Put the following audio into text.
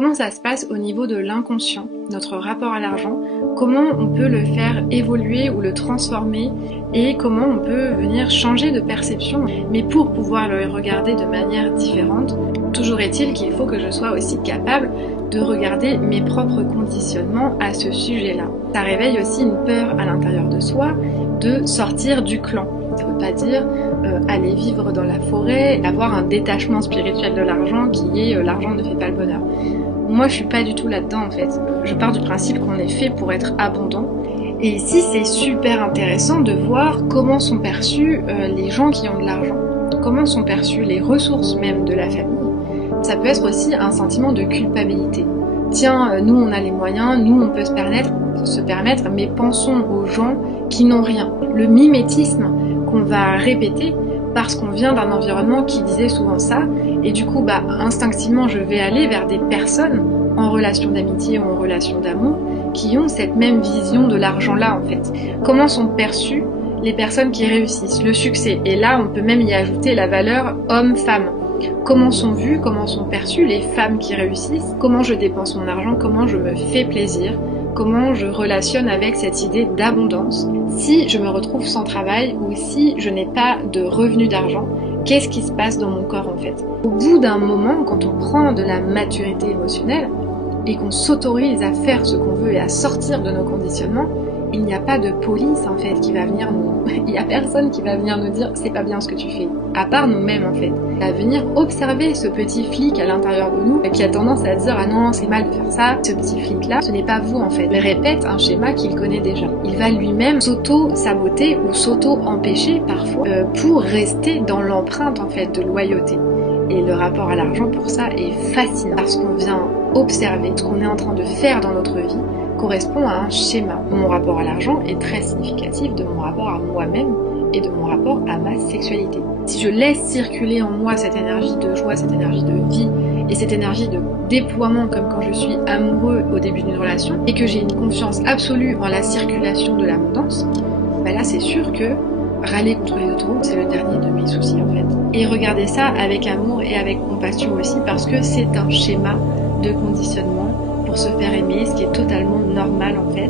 Comment ça se passe au niveau de l'inconscient, notre rapport à l'argent, comment on peut le faire évoluer ou le transformer et comment on peut venir changer de perception, mais pour pouvoir le regarder de manière différente. Toujours est-il qu'il faut que je sois aussi capable de regarder mes propres conditionnements à ce sujet-là. Ça réveille aussi une peur à l'intérieur de soi de sortir du clan. Ça ne veut pas dire aller vivre dans la forêt, avoir un détachement spirituel de l'argent qui est l'argent ne fait pas le bonheur. Moi, je suis pas du tout là-dedans en fait. Je pars du principe qu'on est fait pour être abondant. Et ici, c'est super intéressant de voir comment sont perçus les gens qui ont de l'argent. Comment sont perçues les ressources même de la famille. Ça peut être aussi un sentiment de culpabilité. Tiens, nous on a les moyens, nous on peut se permettre, mais pensons aux gens qui n'ont rien. Le mimétisme qu'on va répéter parce qu'on vient d'un environnement qui disait souvent ça, et du coup, instinctivement, je vais aller vers des personnes en relation d'amitié ou en relation d'amour qui ont cette même vision de l'argent-là, en fait. Comment sont perçues les personnes qui réussissent, le succès, et là, on peut même y ajouter la valeur homme-femme. Comment sont vues, comment sont perçues les femmes qui réussissent, comment je dépense mon argent, comment je me fais plaisir, comment je relationne avec cette idée d'abondance. Si je me retrouve sans travail ou si je n'ai pas de revenus d'argent, qu'est-ce qui se passe dans mon corps en fait? Au bout d'un moment, quand on prend de la maturité émotionnelle et qu'on s'autorise à faire ce qu'on veut et à sortir de nos conditionnements, il n'y a pas de police en fait qui va venir il n'y a personne qui va venir nous dire c'est pas bien ce que tu fais, à part nous-mêmes en fait. À venir observer ce petit flic à l'intérieur de nous qui a tendance à dire ah non c'est mal de faire ça, ce petit flic là, ce n'est pas vous en fait. Il répète un schéma qu'il connaît déjà. Il va lui-même s'auto-saboter ou s'auto-empêcher parfois pour rester dans l'empreinte en fait de loyauté. Et le rapport à l'argent pour ça est fascinant parce qu'on vient observer ce qu'on est en train de faire dans notre vie correspond à un schéma. Mon rapport à l'argent est très significatif de mon rapport à moi-même et de mon rapport à ma sexualité. Si je laisse circuler en moi cette énergie de joie, cette énergie de vie et cette énergie de déploiement comme quand je suis amoureux au début d'une relation et que j'ai une confiance absolue en la circulation de l'abondance, là c'est sûr que râler contre les autoroutes, c'est le dernier de mes soucis en fait. Et regarder ça avec amour et avec compassion aussi parce que c'est un schéma de conditionnement pour se faire aimer, ce qui est totalement normal en fait.